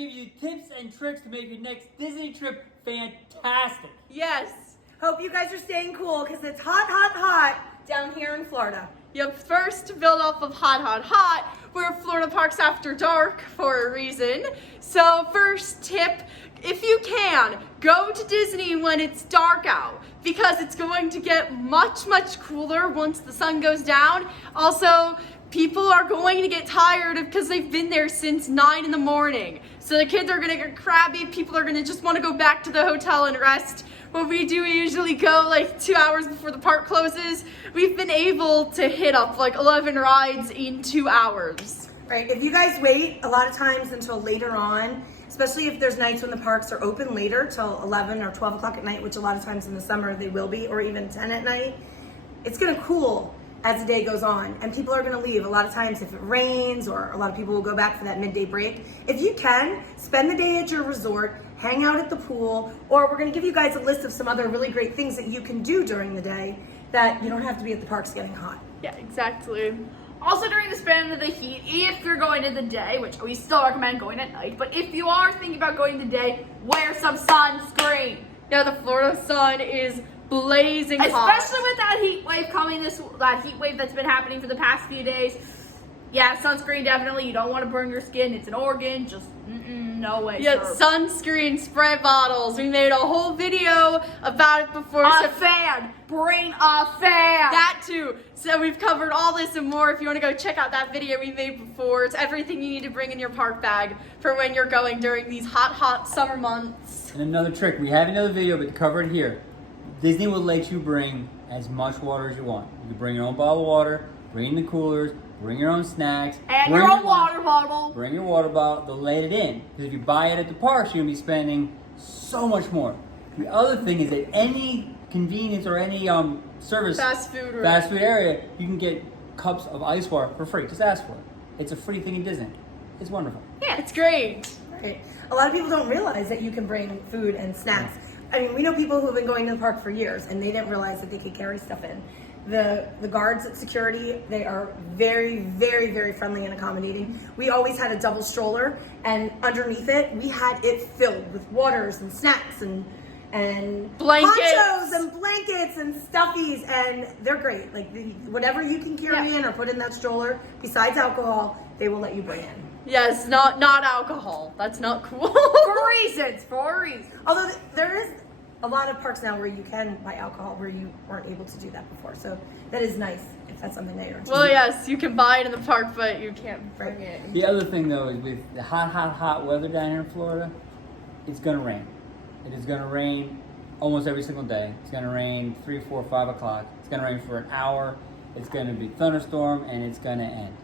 give you tips and tricks to make your next Disney trip fantastic. Yes. Hope you guys are staying cool because it's hot, hot, hot down here in Florida. Yep, first to build off of hot, we're Florida Parks After Dark for a reason. So first tip, if you can, go to Disney when it's dark out because it's going to get much, much cooler once the sun goes down. Also, people are going to get tired because they've been there since 9 in the morning. So the kids are gonna get crabby, people are gonna just wanna go back to the hotel and rest. What we do, we usually go like 2 hours before the park closes. We've been able to hit up like 11 rides in 2 hours. Right, if you guys wait a lot of times until later on, especially if there's nights when the parks are open later till 11 or 12 o'clock at night, which a lot of times in the summer they will be, or even 10 at night, it's gonna cool as the day goes on and people are gonna leave. A lot of times if it rains or a lot of people will go back for that midday break. If you can, spend the day at your resort, hang out at the pool, or we're gonna give you guys a list of some other really great things that you can do during the day that you don't have to be at the parks getting hot. Yeah, exactly. Also, during the span of the heat, if you're going in the day, which we still recommend going at night, but if you are thinking about going in the day, wear some sunscreen. Yeah, the Florida sun is blazing hot. Especially with that heat wave coming, that heat wave that's been happening for the past few days. Yeah, sunscreen definitely. You don't want to burn your skin. It's an organ. Just no way. Yeah, sir. sunscreen spray bottles. We made a whole video about it before. A fan. Bring a fan. That too. So we've covered all this and more. If you want to go check out that video we made before, it's everything you need to bring in your park bag for when you're going during these hot, hot summer months. And another trick, we have another video, but to cover it here. Disney will let you bring as much water as you want. You can bring your own bottle of water, bring in the coolers, bring your own snacks. And bring your own water bottle. Bring your water bottle, they'll let it in. Because if you buy it at the parks, you're gonna be spending so much more. The other thing is that any convenience or any service, Fast food area, you can get cups of ice water for free. Just ask for it. It's a free thing in Disney. It's wonderful. Yeah, it's great. Right. A lot of people don't realize that you can bring food and snacks. I mean, we know people who have been going to the park for years and they didn't realize that they could carry stuff in. The guards at security, they are very, very, very friendly and accommodating. We always had a double stroller and underneath it, we had it filled with waters and snacks and Blankets. ponchos and blankets and stuffies, and they're great. Like whatever you can carry in or put in that stroller, besides alcohol, they will let you bring in. Yes, not alcohol. That's not cool. For a reason. Although there is a lot of parks now where you can buy alcohol where you weren't able to do that before. So that is nice if that's something that you're into. Well, yes, you can buy it in the park, but you can't bring it. The other thing though is with the hot weather down here in Florida, it's gonna rain. It is gonna rain almost every single day. It's gonna rain 3, 4, 5 o'clock. It's gonna rain for an hour. It's gonna be thunderstorm and it's gonna end.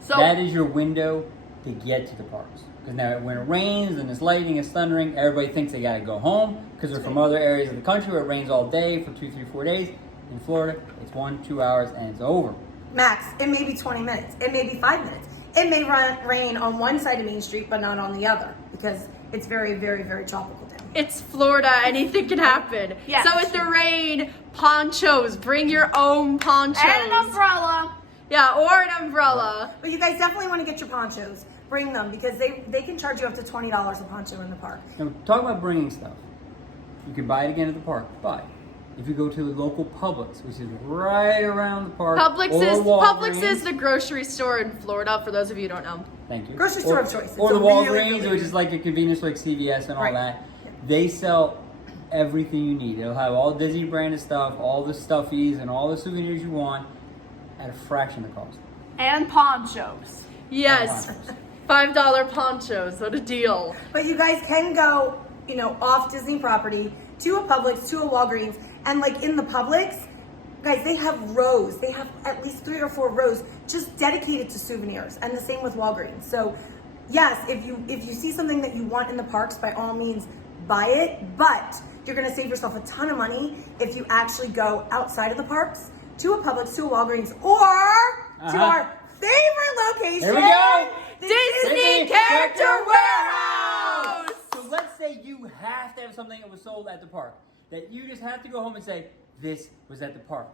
So That is your window to get to the parks. Because now when it rains and it's lightning, it's thundering, everybody thinks they gotta go home because they're from other areas of the country where it rains all day for 2, 3, 4 days. In Florida, it's 1, 2 hours and it's over. Max, it may be 20 minutes. It may be 5 minutes. It may rain on one side of Main Street, but not on the other because it's very, very, very tropical down here. It's Florida, anything can happen. Yes. So with the rain, ponchos. Bring your own ponchos. and an umbrella. Yeah, or an umbrella. But you guys definitely want to get your ponchos. Bring them because they can charge you up to $20 a poncho in the park. Now, talk about bringing stuff. You can buy it again at the park, but if you go to the local Publix, which is right around the park, Publix or is Walgreens, the grocery store in Florida, for those of you who don't know. Thank you. Grocery store of choice. Or It's the a really, Walgreens, really which good- is like a convenience like CVS and all Right. that. They sell everything you need. They'll have all Disney branded stuff, all the stuffies, and all the souvenirs you want at a fraction of the cost. And ponchos. Yes, $5 ponchos. What a deal. But you guys can go, off Disney property to a Publix, to a Walgreens, and like in the Publix, guys, they have rows. They have at least 3 or 4 rows just dedicated to souvenirs, and the same with Walgreens. So, yes, if you see something that you want in the parks, by all means, buy it. But you're gonna save yourself a ton of money if you actually go outside of the parks to a Publix, to a Walgreens, or to our favorite location. Here we go. the Disney Character Warehouse! So let's say you have to have something that was sold at the park, that you just have to go home and say, this was at the park.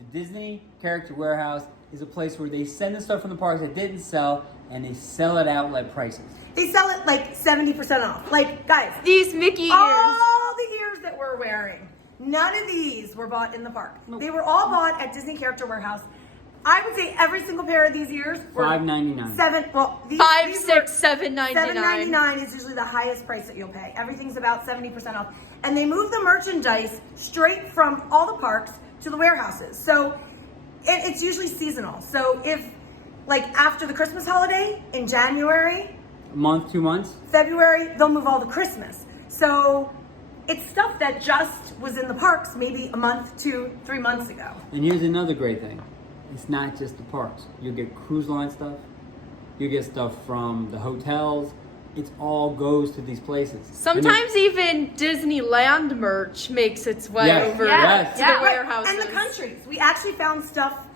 the Disney Character Warehouse is a place where they send the stuff from the parks that didn't sell, and they sell it outlet prices. They sell it like 70% off. Like, guys, These Mickey ears. all the ears that we're wearing, none of these were bought in the park. Nope. They were all bought at Disney Character Warehouse. I would say every single pair of these ears were $5.99. $5, these $6, were $7.99. $7.99 is usually the highest price that you'll pay. Everything's about 70% off. And they move the merchandise straight from all the parks to the warehouses. So it's usually seasonal. So if, like, after the Christmas holiday in January, A month, 2 months. February, they'll move all the Christmas. So it's stuff that just was in the parks maybe a month, 2, 3 months ago. And here's another great thing. It's not just the parks. You get cruise line stuff. You get stuff from the hotels. It all goes to these places. Sometimes even Disneyland merch makes its way Yes, over yes. to Yeah. the warehouses. And the countries. We actually found stuff,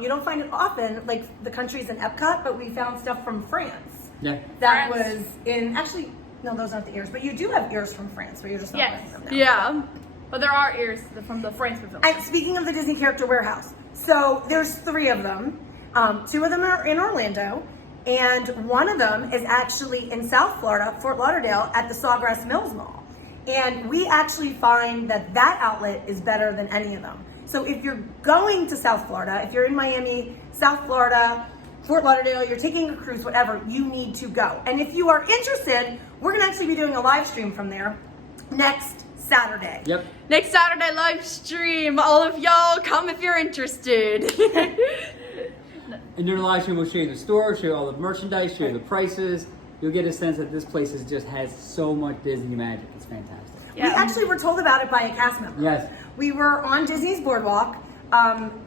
you don't find it often, like the countries in Epcot, but we found stuff from France. Yeah. That France. was in, actually, no, those aren't the ears, but you do have ears from France, but you're just not Yes. wearing them now. Yeah. But there are ears from the France pavilion. And speaking of the Disney Character Warehouse, so there's 3 of them. 2 of them are in Orlando, and one of them is actually in South Florida, Fort Lauderdale, at the Sawgrass Mills Mall. And we actually find that that outlet is better than any of them. So if you're going to South Florida, if you're in Miami, South Florida, Fort Lauderdale, you're taking a cruise, whatever, you need to go. And if you are interested, we're gonna actually be doing a live stream from there next Saturday. Yep. Next Saturday live stream. All of y'all come if you're interested. And during the live stream, we'll show you the store, show you all the merchandise, show you the prices. You'll get a sense that this place has so much Disney magic. It's fantastic. We actually were told about it by a cast member. Yes. We were on Disney's Boardwalk.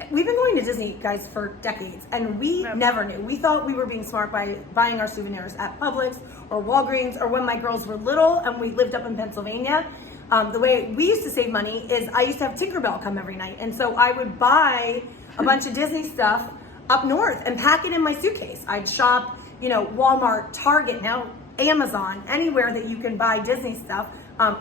We've been going to Disney, guys, for decades, and we never knew. We thought we were being smart by buying our souvenirs at Publix or Walgreens, or when my girls were little and we lived up in Pennsylvania. The way we used to save money is I used to have Tinkerbell come every night, and so I would buy a bunch of Disney stuff up north and pack it in my suitcase. I'd shop, Walmart, Target, now Amazon, anywhere that you can buy Disney stuff.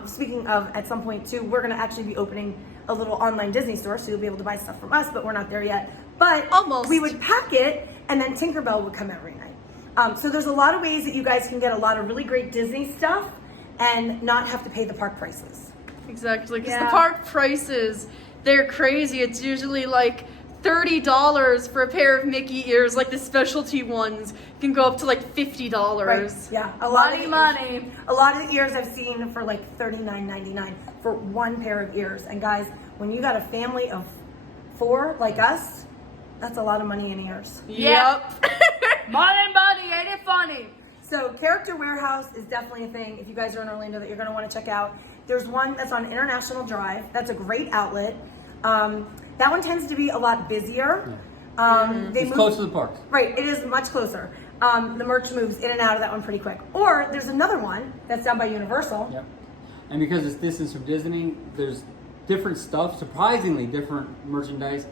Speaking of, at some point too, we're gonna actually be opening a little online Disney store, so you'll be able to buy stuff from us, but we're not there yet. But Almost. we would pack it, and then Tinkerbell would come every night. So there's a lot of ways that you guys can get a lot of really great Disney stuff and not have to pay the park prices. Exactly, because Yeah. the park prices, they're crazy. It's usually like $30 for a pair of Mickey ears, like the specialty ones can go up to like $50. Yeah. A lot Money, of money. A lot of the ears I've seen for like $39.99 for one pair of ears. And guys, when you got a family of 4 like us, that's a lot of money in ears. Yep. Money, ain't it funny? So Character Warehouse is definitely a thing if you guys are in Orlando that you're going to want to check out. There's one that's on International Drive. That's a great outlet. That one tends to be a lot busier. They It's move- close to the parks. Right, it is much closer. The merch moves in and out of that one pretty quick. Or there's another one that's down by Universal. Yep. And because it's distance from Disney, there's different stuff, surprisingly different merchandise,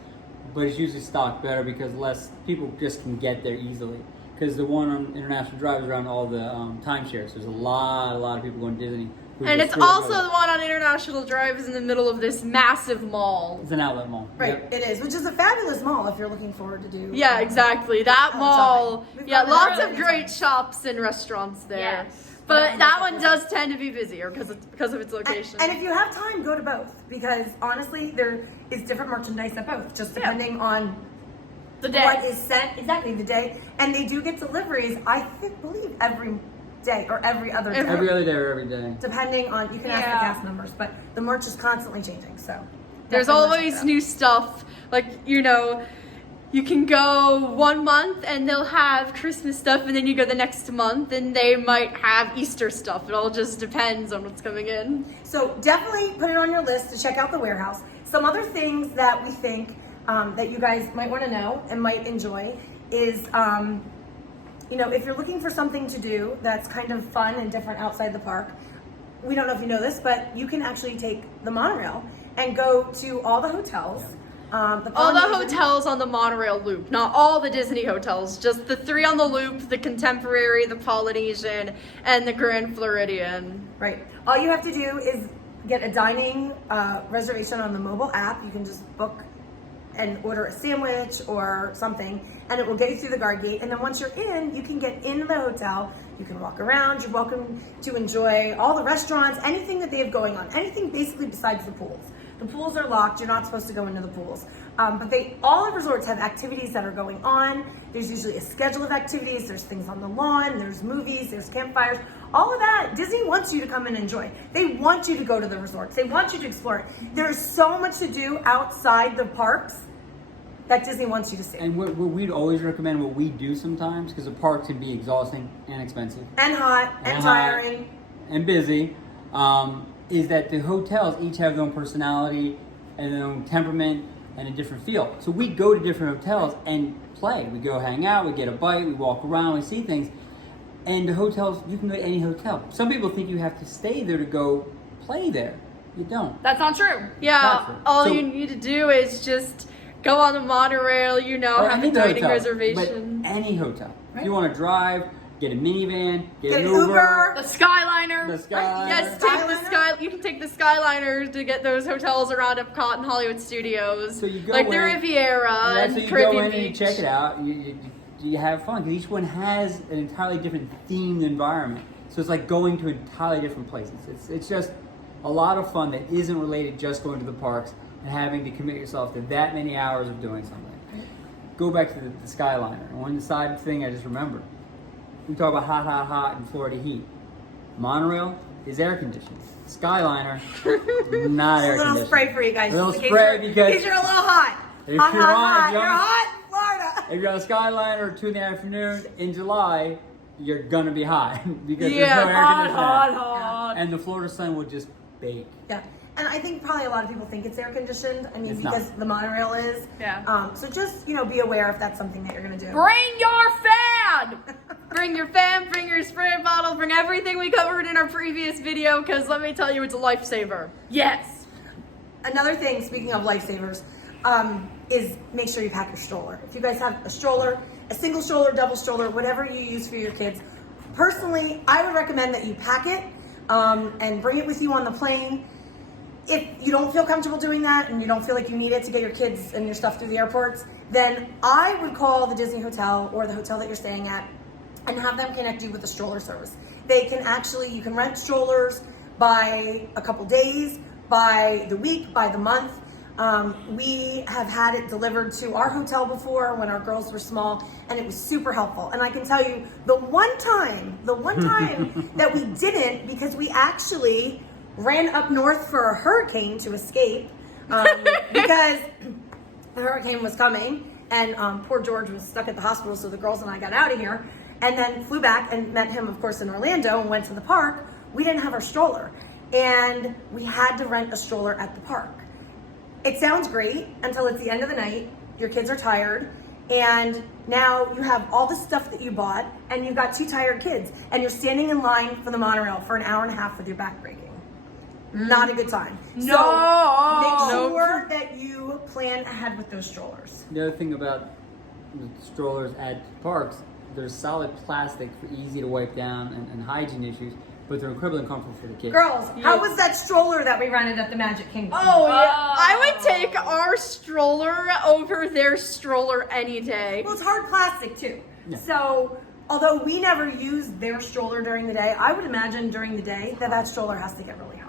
but it's usually stocked better because less people just can get there easily. Because the one on International Drive is around all the timeshares. There's a lot of people going to Disney. who And just it's sort of also the one on International Drive is in the middle of this massive mall. It's an outlet mall. Right, Yep. it is, which is a fabulous mall if you're looking forward to do. Yeah, exactly. That Outlet mall. shopping. We've Yeah, gone lots there of many great times. shops and restaurants there. Yes. But that one does tend to be busier because of its location. And if you have time, go to both because honestly, there is different merchandise at both, just depending on The day. what is sent exactly the day. And they do get deliveries, believe every day or every other day. Every other day or every day. Depending on, you can ask the Yeah. cast members, but the merch is constantly changing. So There's definitely always check it new stuff. Like, you can go 1 month and they'll have Christmas stuff, and then you go the next month and they might have Easter stuff. It all just depends on what's coming in. out. So definitely put it on your list to check out the warehouse. Some other things that we think that you guys might want to know and might enjoy is, if you're looking for something to do that's kind of fun and different outside the park, we don't know if you know this, but you can actually take the monorail and go to all the hotels. All the Polynesian- hotels on the monorail loop, not all the Disney hotels, just the 3 on the loop, the Contemporary, the Polynesian, and the Grand Floridian. Right. All you have to do is get a dining reservation on the mobile app. You can just book and order a sandwich or something, and it will get you through the guard gate. And then once you're in, you can get into the hotel. You can walk around. You're welcome to enjoy all the restaurants, anything that they have going on, anything basically besides the pools. The pools are locked. You're not supposed to go into the pools. But all the resorts have activities that are going on. There's usually a schedule of activities. There's things on the lawn. There's movies. There's campfires. All of that, Disney wants you to come and enjoy. They want you to go to the resorts. They want you to explore it. There's so much to do outside the parks that Disney wants you to see. And what we'd always recommend, what we do sometimes, because the park can be exhausting and expensive And hot and tiring. and busy, is that the hotels each have their own personality and their own temperament and a different feel. So we go to different hotels and play. We go hang out, we get a bite, we walk around, we see things. And the hotels, you can go to any hotel. Some people think you have to stay there to go play there. You don't. That's not true. Yeah, Gotcha. all So- you need to do is just go on the monorail, Or have a any dining hotel, reservation. But any hotel. Right. If you want to drive, get a minivan, get Get an an Uber, Uber. The Skyliner. the Sky. Yes, you can take the Skyliner to get those hotels around Epcot and Hollywood Studios. So you go like the in- Riviera Yeah, and so you Caribbean go in and you Beach. check it out. You have fun because each one has an entirely different themed environment. So it's like going to entirely different places. It's just a lot of fun that isn't related just going to the parks and having to commit yourself to that many hours of doing something. Go back to the Skyliner. And one side thing I just remembered. We talk about hot and Florida heat. Monorail is air conditioned. Skyliner, not A air little conditioned. spray for you guys. A little just in case spray you're- because in case you're a little hot. if Hot, you're hot, on- hot. if you're You're on- hot in Florida. If you're on a Skyliner 2 in the afternoon in July, you're gonna be hot because Yeah, there's no air hot, conditioning. hot. And the Florida sun will just bake. Yeah. And I think probably a lot of people think it's air conditioned. I mean, It's because not. the monorail is. Yeah. So just, be aware if that's something that you're going to do. Bring your fan. Bring your fan, bring your spray bottle, bring everything we covered in our previous video, because let me tell you, it's a lifesaver. Yes. Another thing, speaking of lifesavers, is make sure you pack your stroller. If you guys have a stroller, a single stroller, double stroller, whatever you use for your kids, personally, I would recommend that you pack it and bring it with you on the plane. If you don't feel comfortable doing that and you don't feel like you need it to get your kids and your stuff through the airports, then I would call the Disney hotel or the hotel that you're staying at and have them connect you with a stroller service. You can rent strollers by a couple days, by the week, by the month. We have had it delivered to our hotel before when our girls were small, and it was super helpful. And I can tell you, the one time that we didn't, because we actually ran up north for a hurricane to escape, because the hurricane was coming, and poor George was stuck at the hospital, so the girls and I got out of here, and then flew back and met him, of course, in Orlando, and went to the park. We didn't have our stroller, and we had to rent a stroller at the park. It sounds great until it's the end of the night, your kids are tired, and now you have all the stuff that you bought, and you've got 2 tired kids, and you're standing in line for the monorail for an hour and a half with your back breaking. Not a good time. No. So make sure that you plan ahead with those strollers. The other thing about the strollers at parks, they're solid plastic for easy to wipe down and hygiene issues, but they're incredibly uncomfortable for the kids. Girls, how was that stroller that we rented at the Magic Kingdom? Oh, yeah. I would take our stroller over their stroller any day. Well, it's hard plastic too. Yeah. So, although we never use their stroller during the day, I would imagine during the day that stroller has to get really hot.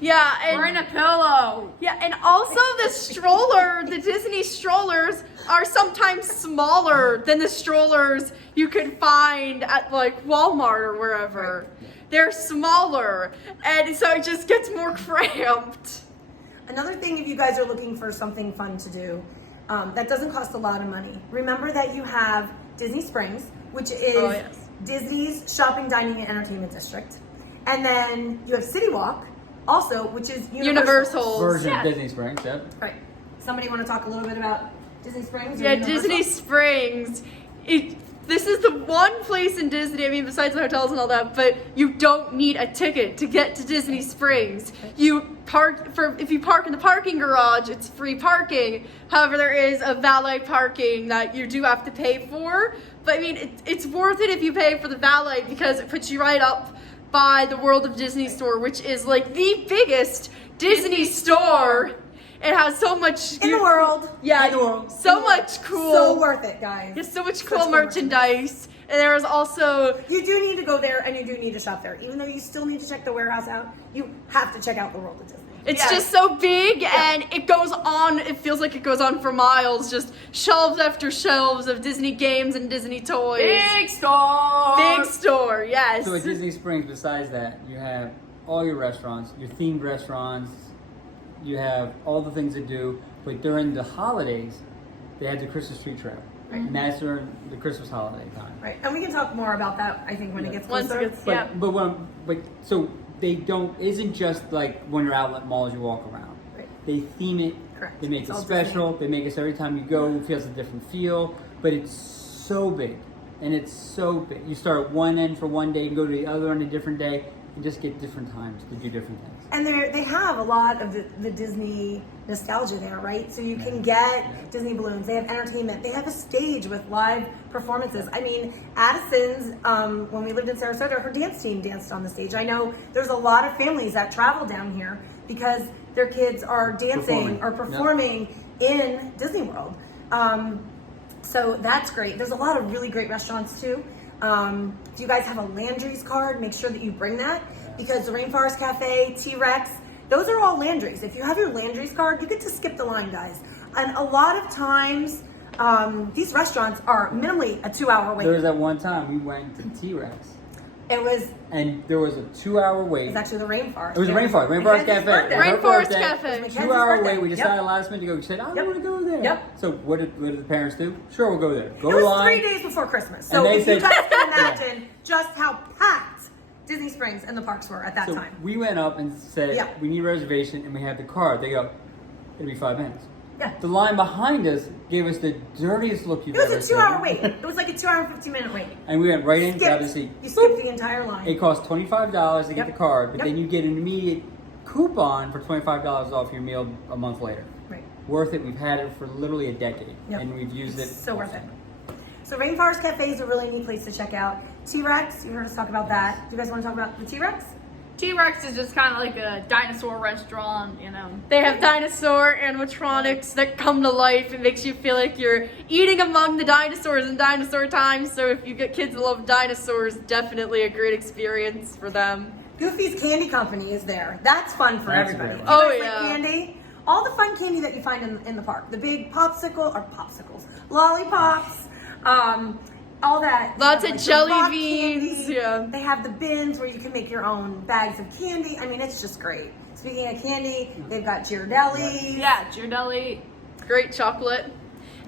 Yeah, and Bring a pillow. yeah, and also the Disney strollers are sometimes smaller than the strollers you could find at like Walmart or wherever. They're smaller, and so it just gets more cramped. Another thing, if you guys are looking for something fun to do, that doesn't cost a lot of money. Remember that you have Disney Springs, which is Oh, yes. Disney's shopping, dining, and entertainment district. And then you have City Walk, also, which is Universal's. Version Yeah. of Disney Springs, yep. Right. Somebody want to talk a little bit about Disney Springs? or Yeah, Universal? Disney Springs. This is the one place in Disney, I mean, besides the hotels and all that, but you don't need a ticket to get to Disney Springs. If you park in the parking garage, it's free parking. However, there is a valet parking that you do have to pay for. But I mean, it's worth it if you pay for the valet because it puts you right up by the World of Disney store, which is like the biggest Disney store It has so much In the world. Yeah, In the world. so much cool. So worth it, guys. There's so much Such cool cool merchandise. And there's also You do need to go there and you do need to shop there. Even though you still need to check the warehouse out, you have to check out the World of Disney. it's Yes. just so big and it goes on. It feels like it goes on for miles. Just shelves after shelves of Disney games and Disney toys. Big store. Big store, yes. So at Disney Springs, besides that, you have all your restaurants, your themed restaurants. You have all the things to do. But during the holidays, they had the Christmas tree trail, and that's during the Christmas holiday time. Right. And we can talk more about that, I think, when it gets Once closer. it gets- But Yeah. but so they don't. Isn't just like when you're outlet malls you walk around. Right. They theme it. Correct. They make It's it all special. They make it so every time you go, it feels a different feel. But it's so big, and it's so big. You start at one end for one day and go to the other on a different day, and just get different times to do different things. And they have a lot of the Disney nostalgia there, right? So you can get Disney balloons. They have entertainment. They have a stage with live performances. I mean, Addison's, when we lived in Sarasota, her dance team danced on the stage. I know there's a lot of families that travel down here because their kids are dancing Performing. or performing in Disney World. So that's great. There's a lot of really great restaurants too. If you guys have a Landry's card, make sure that you bring that because the Rainforest Cafe, T-Rex, those are all Landry's. If you have your Landry's card, you get to skip the line, guys. And a lot of times, these restaurants are minimally a 2-hour wait. There was that one time we went to T-Rex, It was and there was a 2-hour wait. actually the Rainforest. It was a Rainforest Mackenzie's Cafe. birthday. Her Rainforest birthday, Cafe. Mackenzie's 2-hour birthday. wait. We Yep. decided last minute to go. We said, I Yep. want to go there. Yep. So what did the parents do? Sure, we'll go there. Go It to was line. 3 days before Christmas. So And they if you said- guys can imagine just how packed Disney Springs and the parks were at that So time. we went up and said, Yeah. we need a reservation, and we had the card. They go, it'll be 5 minutes. Yeah. The line behind us gave us the dirtiest look you've It was ever a seen. 2-hour wait. It was like a 2-hour and 15-minute wait. And we went right in, grabbed a Skipped, seat. you skipped the entire line. It costs $25 to get Yep. the card, but Yep. then you get an immediate coupon for $25 off your meal a month later. Right. Worth it. We've had it for literally a decade, Yep. and we've used it. So worth it. So Rainforest Cafe is a really neat place to check out. T-Rex, you heard us talk about that. Do you guys want to talk about the T-Rex? T-Rex is just kind of like a dinosaur restaurant, you know. They have dinosaur animatronics that come to life. It makes you feel like you're eating among the dinosaurs in dinosaur times. So if you get kids that love dinosaurs, definitely a great experience for them. Goofy's Candy Company is there. That's fun for That's everybody. great. Do you Oh, guys like yeah. candy? All the fun candy that you find in the park. The big popsicles, lollipops, all that. Lots You of know, like jelly the rock beans, candy. yeah. They have the bins where you can make your own bags of candy. I mean, it's just great. Speaking of candy, they've got Ghirardelli. Yeah, Ghirardelli. Great chocolate.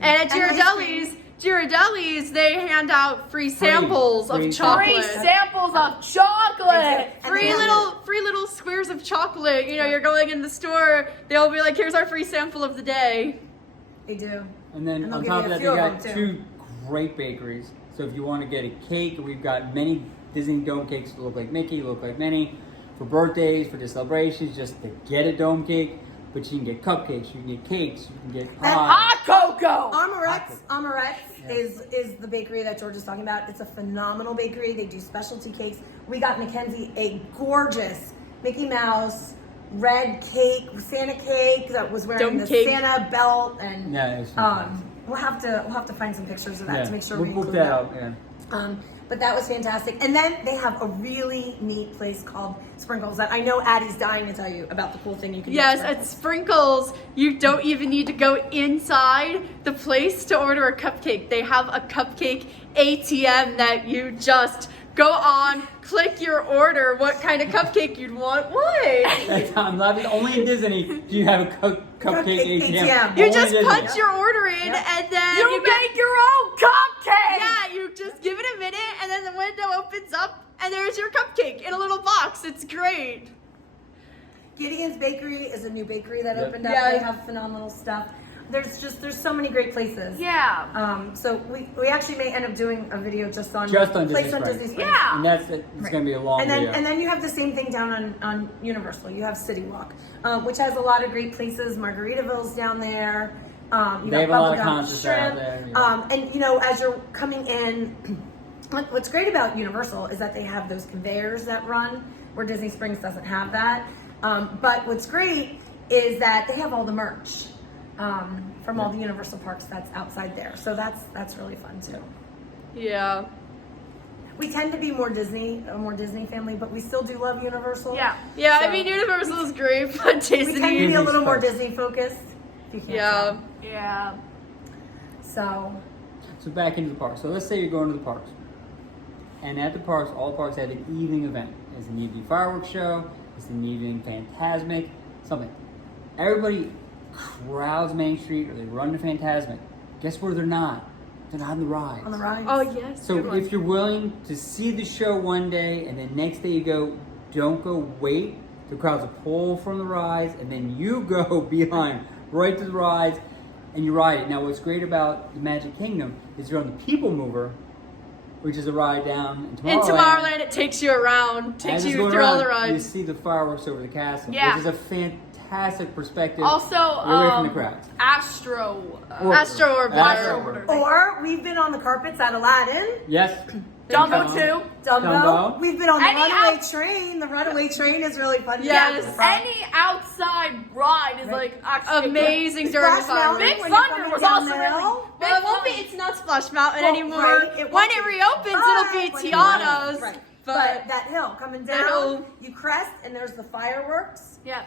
And at And ice cream. Ghirardelli's, they hand out free samples Free of samples. chocolate. Free samples of chocolate. And Free they have little squares of chocolate. You know, you're going in the store, they'll be like, here's our free sample of the day. They do. And then And they'll on give top you of a that, few they of got them, two great bakeries. So if you want to get a cake, we've got many Disney dome cakes that look like Mickey, look like Minnie. For birthdays, for the celebrations, just to get a dome cake. But you can get cupcakes, you can get cakes, you can get pies. Hot cocoa. Amaret's is the bakery that George is talking about. It's a phenomenal bakery. They do specialty cakes. We got Mackenzie a gorgeous Mickey Mouse red cake, Santa cake that was wearing Dome the cake. Santa belt, and Yeah, it's fantastic. we'll have to find some pictures of that to make sure we'll we book include that out. Yeah. But that was fantastic. And then they have a really neat place called Sprinkles that I know Addie's dying to tell you about the cool thing you can do. Yes, at Sprinkles, you don't even need to go inside the place to order a cupcake. They have a cupcake ATM that you just go on, click your order, what kind of cupcake you'd want. What? I'm laughing. Only in Disney do you have a cupcake ATM. You You Only just Disney. punch your order in Yep. and then You get- make your own cupcake. Yeah, you just give it a minute and then the window opens up and there's your cupcake in a little box. It's great. Gideon's Bakery is a new bakery that Yep. opened up. Yeah. They have phenomenal stuff. There's so many great places. Yeah. So we actually may end up doing a video just on Disney place on Springs. Disney Springs. Yeah. And that's it. It's Right. going to be a long And then video. and then you have the same thing down on Universal. You have City Walk, which has a lot of great places. Margaritaville's down there. You They got have a lot of Bubblegum concerts out Shrimp. there, yeah. And you know, as you're coming in, what's great about Universal is that they have those conveyors that run where Disney Springs doesn't have that. But what's great is that they have all the merch from all the Universal parks that's outside there. So that's really fun too. Yeah. We tend to be a more Disney family, but we still do love Universal. Yeah. Yeah, So- I mean, Universal is great, but We tend to Disney. be a Disney's little more first. Disney focused. If you can't Yeah. tell. Yeah. So So back into the park. So let's say you're going to the parks. And at the parks, all the parks have an evening event. It's an evening fireworks show. It's an evening Fantasmic. Something. Everybody crowds Main Street or they run to Fantasmic. Guess where they're not? They're not on the rides. on the ride. Oh, yes. So good one. if you're willing to see the show one day and then next day you go, don't go wait. The crowds will pull from the rides and then you go behind right to the rides and you ride it. Now what's great about the Magic Kingdom is you're on the People Mover, which is a ride down in In Tomorrowland. Tomorrowland, it takes you around, takes As it's you going through all around, the rides. You see the fireworks over the castle, Yeah. which is a fantastic perspective. Also, You're away from the crowds. Astro. Astro Orbiter. Astro Orbiter. Or we've been on the carpets at Aladdin, Yes. Dumbo Dumbo. too. Dumbo. Dumbo. We've been on the Any runaway out- train. The runaway train is really fun. Yes. Any outside ride is like actually Amazing during the Splash fireworks. Mountain Big when you're Thunder coming was down also the really- hill. Well, it won't be. It's not Splash Mountain Well, anymore. right, it when won't it be. reopens, it'll be But when it Tiana's. reopens, right. But But that hill coming The down, hill. you crest, and there's the fireworks. Yeah.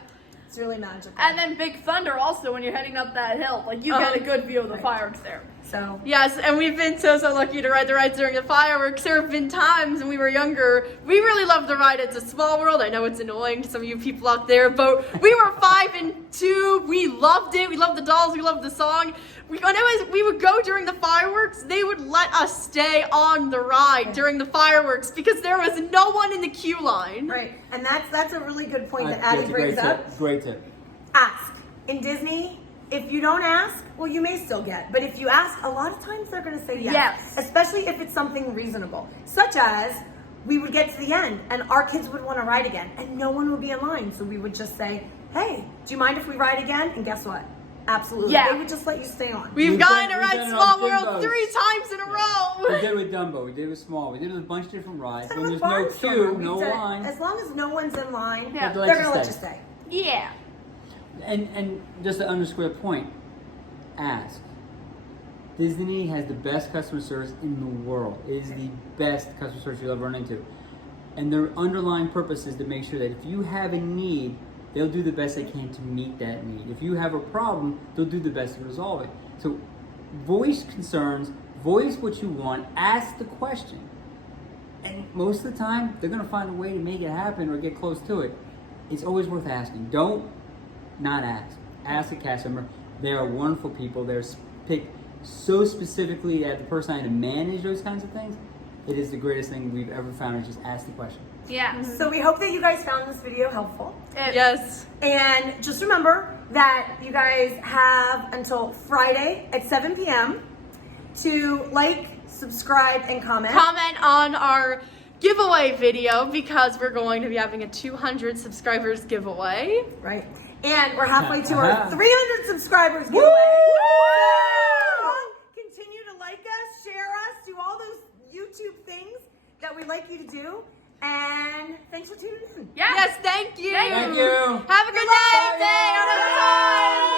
It's really magical. And then Big Thunder also when you're heading up that hill. Like you get a good view of the fireworks there. So yes, and we've been so lucky to ride the rides during the fireworks. There have been times when we were younger. We really loved the ride. It's a Small World. I know it's annoying to some of you people out there, but we were 5 and 2. We loved it. We loved the dolls. We loved the song. We would go during the fireworks. They would let us stay on the ride during the fireworks because there was no one in the queue line. right, and that's a really good point that Yeah, Addie it's a brings great up. tip. Great tip. Ask. In Disney, if you don't ask, well, you may still get. But if you ask, a lot of times they're going to say yes. Yes. Especially if it's something reasonable. Such as, we would get to the end and our kids would want to ride again and no one would be in line. So we would just say, hey, do you mind if we ride again? And guess what? Absolutely. Yeah. They would just let you stay on. We've gotten to we've ride done it Small on World Dumbos. 3 times in a We row. did it with Dumbo. We did it with Small. We did it with a bunch of different rides. And When with there's no Barnstormer, queue, we no said, line. As long as no one's in line, Yeah. they're They'll going to let let you you stay. Yeah. And just to underscore the point, ask. Disney has the best customer service in the world. It is the best customer service you'll ever run into. And their underlying purpose is to make sure that if you have a need, they'll do the best they can to meet that need. If you have a problem, they'll do the best to resolve it. So voice concerns, voice what you want, ask the question. And most of the time, they're going to find a way to make it happen or get close to it. It's always worth asking. Don't not ask. Ask a cast member. They are wonderful people. They're picked so specifically at the person I to manage those kinds of things. It is the greatest thing we've ever found is just ask the question. Yeah. So we hope that you guys found this video helpful. Yes. And just remember that you guys have until Friday at 7 p.m. to like, subscribe, and comment. Comment on our giveaway video because we're going to be having a 200 subscribers giveaway. Right. And we're halfway to our Uh-huh. 300 subscribers giveaway. So continue to like us, share us, do all those YouTube things that we like you to do. And thanks for tuning in. Yeah. Yes, thank you. Thank you. Have a good Good luck. day. Day.